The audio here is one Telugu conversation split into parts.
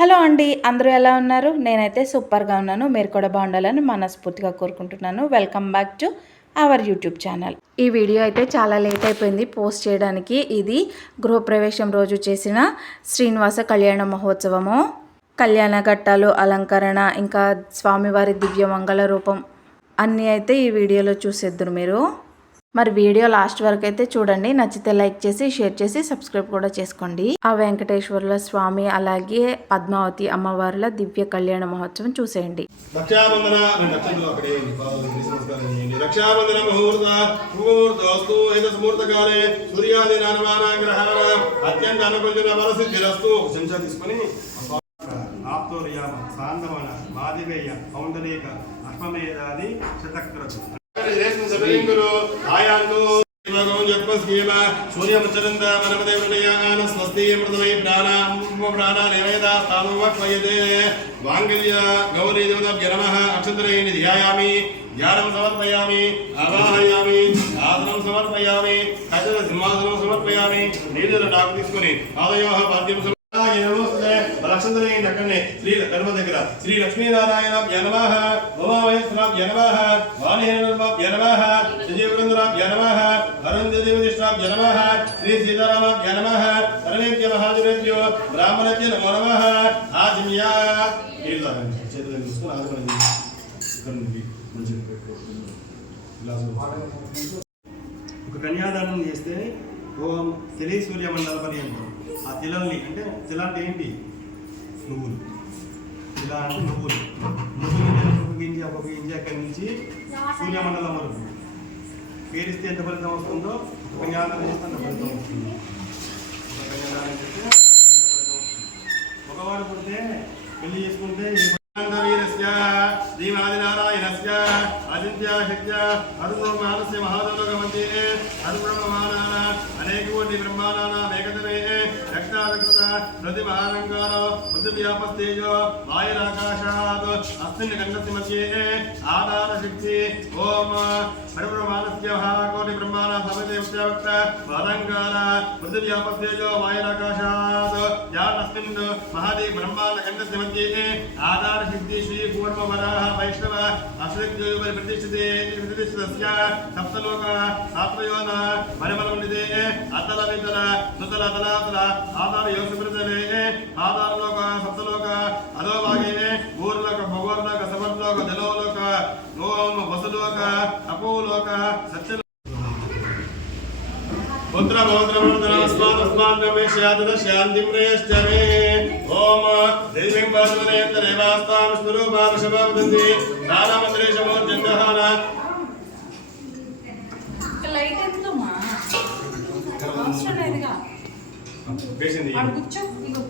హలో అండి, అందరూ ఎలా ఉన్నారు? నేనైతే సూపర్గా ఉన్నాను. మీరు కూడా బాగుండాలని మనస్ఫూర్తిగా కోరుకుంటున్నాను. Welcome back to our YouTube channel. ఈ వీడియో అయితే చాలా లేట్ అయిపోయింది పోస్ట్ చేయడానికి. ఇది గృహప్రవేశం రోజు చేసిన శ్రీనివాస కళ్యాణ మహోత్సవము, కళ్యాణ ఘట్టాలు, అలంకరణ, ఇంకా స్వామివారి దివ్య మంగళ రూపం అన్నీ అయితే ఈ వీడియోలో చూసేద్దరు మీరు. మరి వీడియో లాస్ట్ వరకు అయితే చూడండి. నచ్చితే లైక్ చేసి, షేర్ చేసి, సబ్స్క్రైబ్ కూడా చేసుకోండి. ఆ వెంకటేశ్వరుల స్వామి అలాగే పద్మావతి అమ్మవార్ల దివ్య కళ్యాణ మహోత్సవం చూసేయండి. सूर्यमुचरन्द मनमदेवनयान स्वस्ति मृतमयि प्राणा तामुवक्वयते वाङ्गल्य गौरी देवताभ्यो नमः अक्षन्तरेण ध्यायामि ध्यानं समर्पयामि आवाहयामि आसनं समर्पयामि कजल सिंहासनं समर्पयामि नीलराग తీసుకొని ఆదయోః పాద్యం श्री धर्म श्री लक्ष्मीनारायणाभ्य नमः उमामहेश्वराभ्य नमः वाणीनाभ्य नमः श्रीजीवेन्द्राभ्य नमः अरुन्धदेवदिष्टाभ्य नमः श्री सीतारामाभ्य नमः सर्वेभ्य महाजनेभ्यो ब्राह्मणेभ्य नमो नमः आजम्या చేతులను తీసుకొని ఆదమని ఒక కన్యాదానం చేస్తే ఓం తెలి సూర్యమండల పర్యంతం ఆ తిలల్ని అంటే తిల అంటే ఏంటి? నువ్వులు. తిల అంటే నువ్వులు. ఒక గింజ అక్కడి నుంచి సూర్యమండలం వరకు పేరిస్తే ఎంత ఫలితం వస్తుందో కన్యాదానం చేస్తే అంత ఫలితం వస్తుంది. కన్యాదానం చేస్తే మగవాడు పుడితే పెళ్లి చేసుకుంటే श्रीमादिनारायणस्य अचिन्त्याशक्त्य अरुणमानस्य महादेवलोकमध्ये अरुणमानान अनेककोटि ब्रह्माणानाम् एकतमे रक्तारक्तता प्रतिभालङ्कारो पृथिव्यापस्तेजो वायुराकाशात् अस्मिन् खण्डस्य मध्ये आधारशक्ति ओम परब्रह्माणस्य महाकोटि ब्रह्माणा समेतवक्ता वालङ्कार पृथिव्यापस्तेजो वायुराकाशात् यावस्मिन् महादेव ब्रह्माण्ड खण्डस्य मध्ये आधारशक्ति श्री पूर्व वराह वैष्णव अश्वत्योपरि प्रतिष्ठितस्य सप्तलोक सात्वयोन मनमलमण्डिते अतल वितल सुतल तलातल आधार योगसुप्रतले आधार लोक सप्तलोक अधोभागे ऊर्लोक भगवलोक समर्लोक जलोलोक ओम वसुलोक अपोलोक सत्यलोक पुत्र शांतिम्रेश्चमे ओम देवीं वासुदेवदेवास्तां स्वरूपादशभावदन्ति नानामन्त्रेशमोर्जन्यहान లైట్ ఎందుకమ్మా అవసరం లేదుగా పేషెంట్ అక్కడ కూర్చో ఇగో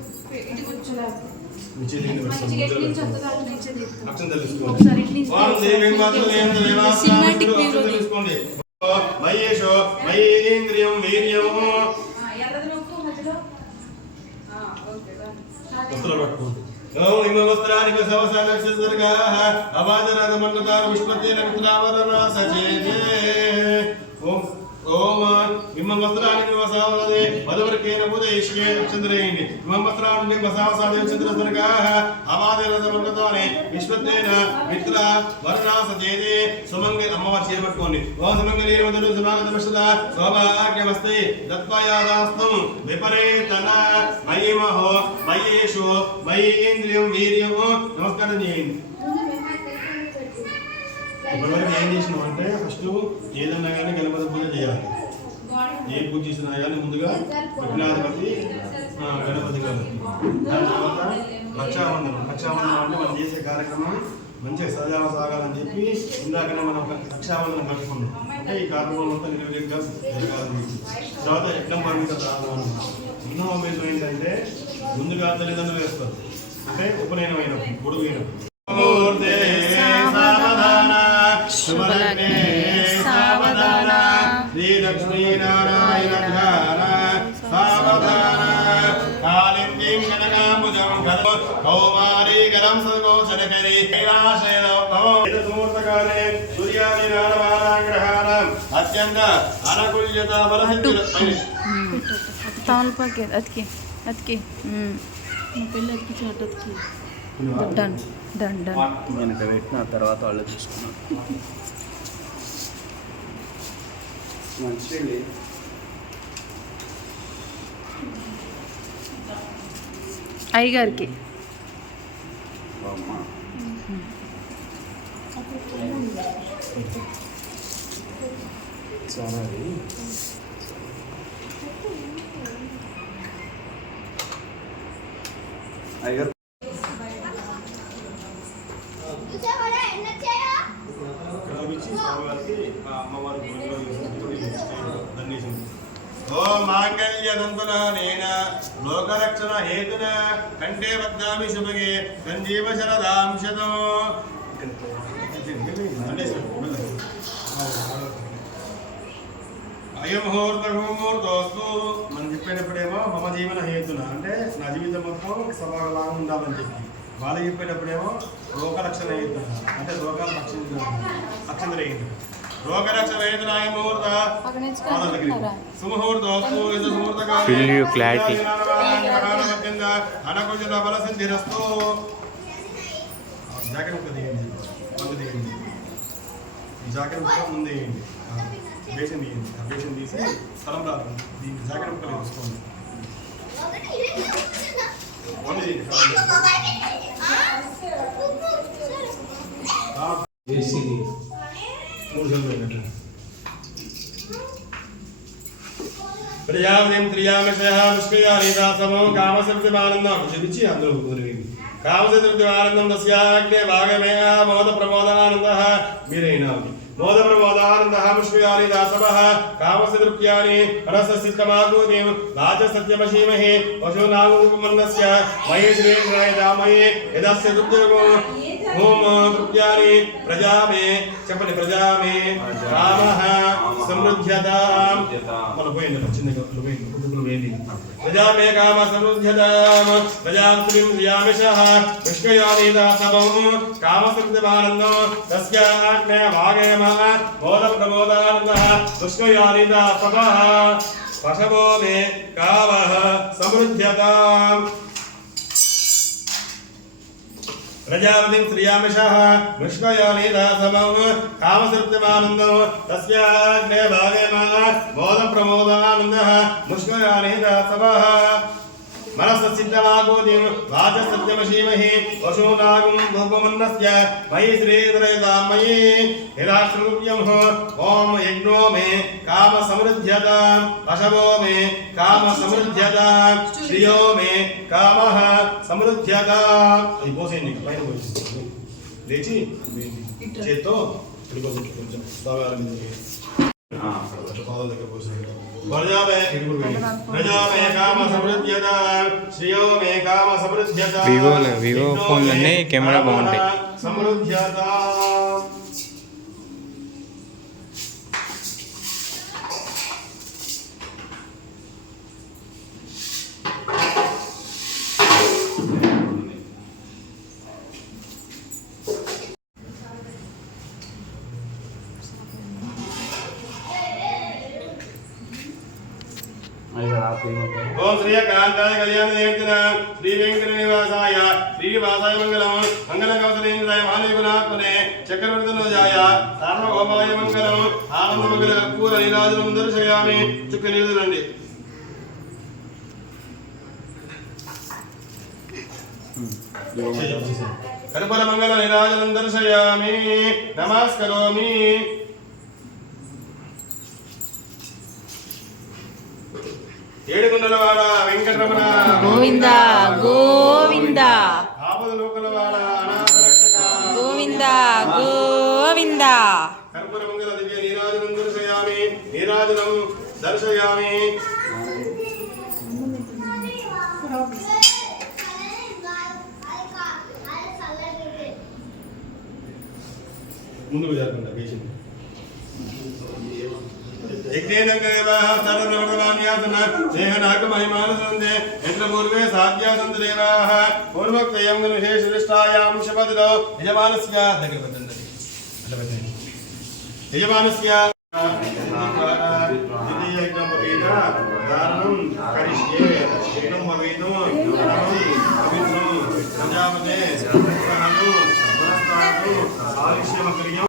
ఇటు కూర్చోలా సినిమాటిక్ మహేషో మహేంద్రియం వీర్యం ఓం ఇమవస్త్రాని వసవసనక్షసర్గాః అవాజరాగమన్నతార విష్ణుతేన విష్ణావరరాసచేతే ఓం ఇమం వస్త్రాని వసవసదే మధువర్కేన ఉదయిష్యే చంద్రేణి ఇమం వస్త్రాని వసవసదే చంద్రసర్గాః అవాజరాగమన్నతార విష్ణుతేన విష్ణ వరరాసచేతే సుమంగళ అమ్మవారి చేపట్టుకోండి ఓం సుమంగళే మధురు సమాగతమస్తద సౌభాగ్యమస్తే దత్వయాదాస్తం విపరేతన మయిమహో మయేషు మయేంద్రియం వీర్యం నమస్కారం చేయండి. ఇప్పటివరకు ఏం చేసినాం అంటే ఫస్ట్ ఏదన్నా కానీ గణపతి పూజ చేయాలి. ఏ పూజ చేసినా కానీ ముందుగా విఘ్నాధిపతి గణపతి గారు, దాని తర్వాత రక్షాబంధనం. రక్షాబంధనం అంటే మనం చేసే కార్యక్రమం మంచిగా సజావ సాగాలని చెప్పి ఇందాకనే మనం రక్షాబంధనం కట్టుకున్నాం. అంటే ఈ కార్యక్రమం అంతా నిర్విఘ్నంగా జరగాలని చెప్పి తర్వాత యజ్ఞం పరిమిత ఆహ్వానం. ఎన్నో మీరు ఏంటంటే ముందుగా తల్లిదండ్రులు వేస్తారు, అంటే ఉపనయనం అయినప్పుడు పొడుగు అయినప్పుడు శ్రీ లక్ష్మీనారాయణ ధ్యాన సావధాన కాళిందీం గణనాభుజం కౌమారీ గరం సదగోచరకరి కైలాసముహూర్తకాలే సూర్యాది నారవానాగ్రహాణం అత్యంత అనుకూల్యత బలహంతులు తమలపాకు అతికి అతికి మా పెళ్ళి ఎక్కించి అటొచ్చి డన్ డన్ డన్. వెనక పెట్టిన తర్వాత వాళ్ళు చూసుకున్నాను. మంచి అయ్యగారికి చాలా అయ్యగారు ఓ మాంగళ్యదంతునేన లోకరక్షణ హేతున కంఠే వద్దామి శుభగే సంజీవ శరదాం శతం. అయం ముహూర్తోస్తు మనం చెప్పేటప్పుడేమో మమ జీవన హేతున అంటే నా జీవితం మొత్తం సభలా ఉండాలని చెప్పి, వాళ్ళు చెప్పేటప్పుడేమో లోకరక్షణ హేతున అంటే లోకాలు రక్షించలేదు. రోగరక్షణ హేతున అయం ముహూర్త సుముహూర్తోస్తు Feel you clarity. అనకుజన బల సిద్ధిరస్తు. జాకెట్ ముక్క తీయండి, ముందు తీయండి, ఈ జాకెట్ ముక్క ముందు వేయండి, బేషన్ తీయండి, ఆ బేషన్ తీసి స్థలం రాదు, దీన్ని జాకెట్ ముక్కలు తీసుకోండి. ముందు తీయండి, మూడు సెల్లు వేయండి. ప్రజాపతిం త్రియామశయ నిష్క్రియానిదాసమో కామసంతిమానందం చూపించి అందులో కుదిరింది. కామసంతిమానందం తస్యాగ్నే భాగమే మోద ప్రమోదానంద మీరైనా మోద ప్రమోదానంద ముష్క్రియానిదాసమ కామసదృప్యాని రససిద్ధమాగూతిం రాజ సత్యమశీమహి పశూనాగుమన్నస్య మహే శ్రేణాయ దామహి యదస్య దుర్యోగో ఓం తృప్యాని ప్రజామే చెప్పండి ప్రజామే రామః సమృద్ధ్యతాం. మన పోయింది చిన్నగా పోయింది. ప్రజామే కామ సమృద్ధ్యతాం ప్రజాంతులిం శ్రియామిషః విష్ణుయానీదాసవం కామసృప్తిమానందం తస్యాగ్నే భాగేమ మోద ప్రమోదానందః విష్ణుయానీదాసవః పశవో మే కామః సమృద్ధ్యతాం. ప్రజాపతిం శ్రియామిషః విష్ణుయానీదాసవం కామసృప్తిమానందం తస్యాగ్నే భాగేమ మోద ప్రమోదానందః విష్ణుయానీదాసవః మనససిద్ధమాగోదిం వాచసత్యమశీమహి పశూనాగం భూపమన్నస్య మయి శ్రీధరయతాం మయి హిరాశ్రూప్యం ఓం యజ్ఞో మే కామ సమృద్ధ్యతాం పశవో మే కామ సమృద్ధ్యతాం శ్రియో మే కామః సమృద్ధ్యతాం. అది పోసేయండి, పైన పోసేయండి, లేచి చేత్తో ఇడిపోతుంది కొంచెం స్వామి పాదాల దగ్గర పోసేయండి. వివో ఫోన్లన్నీ కెమెరా బాగుంటాయి. ఓం శ్రీకాంతాయ కళ్యాణదేవతన శ్రీ వెంకట నివాసాయ శ్రీనివాసాయ మంగళం మంగళ కౌసలేంద్రాయ మానవిగుణాత్మనే చక్రవర్తనోజాయ సార్వభౌమాయ మంగళం ఆనందమంగళ కర్పూర నీరాజనం దర్శయామి. చుక్క నీళ్ళు రండి. కర్పూర మంగళ నీరాజనం దర్శయామి. నమస్కరోమి. ఏడుగుండలవాడ వెంకటరమణ గోవింద గోవింద ఆపద లోకలవాడ అనాథ రక్షక గోవింద గోవింద. కర్పూర మంగళ దివ్య నీరాజనం దర్శయామి. నీరాజనం దర్శయామి. ముందుకు జరగండి పేషెంట్. పూర్వే సాధ్యాసంతదేవా పూర్వోక్తయం విశేషదృష్టాయాం శపథిలో యజమానస్య దగ్గర పెట్టండి. యజమానస్య దానం కరిష్యే ఏకం భవేతు ప్రజాపతే పునః పునః ఆయుష్యమక్రియం